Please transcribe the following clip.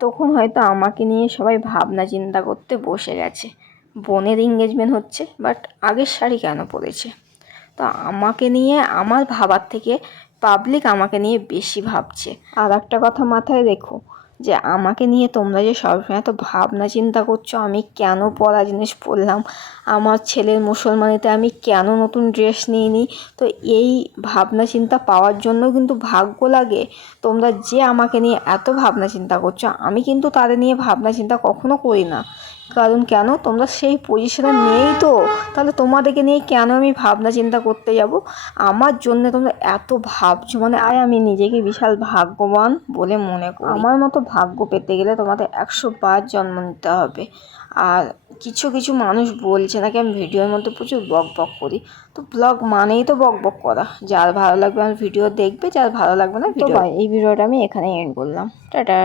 তখন হয়তো আমাকে নিয়ে সবাই ভাবনা চিন্তা করতে বসে গেছে, বোনের এঙ্গেজমেন্ট হচ্ছে বাট আগের শাড়ি কেন পরেছে। তো আমাকে নিয়ে আমার ভাবার থেকে পাবলিক আমাকে নিয়ে বেশি ভাবছে। আর একটা কথা মাথায় রেখো, যে আমাকে নিয়ে তোমরা যে সবসময় এত ভাবনা চিন্তা করছো আমি কেন পরা জিনিস পরলাম, আমার ছেলের মুসলমানিতে আমি কেন নতুন ড্রেস নিইনি, তো এই ভাবনা চিন্তা পাওয়ার জন্য কিন্তু ভাগ্য লাগে। তোমরা যে আমাকে নিয়ে এত ভাবনা চিন্তা করছো, আমি কিন্তু তাদের নিয়ে ভাবনা চিন্তা কখনো করি না। কারণ কেন, তোমরা সেই পজিশনে নেই তো, তাহলে তোমাদেরকে নিয়ে কেন আমি ভাবনা চিন্তা করতে যাব। আমার জন্য তোমরা এত ভাবছো, মানে আমি নিজেকে বিশাল ভাগ্যবান বলে মনে করি। আমার মতো ভাগ্য পেতে গেলে তোমাদের 100 বার জন্ম নিতে হবে। আর কিছু কিছু মানুষ বলছে নাকি আমি ভিডিওর মধ্যে প্রচুর বক বক করি, তো ব্লগ মানেই তো বক বক করা। যার ভালো লাগবে আমার ভিডিও দেখবে, যার ভালো লাগবে না ভিডিও। এই ভিডিওটা আমি এখানে এন্ড করলাম। টাটা।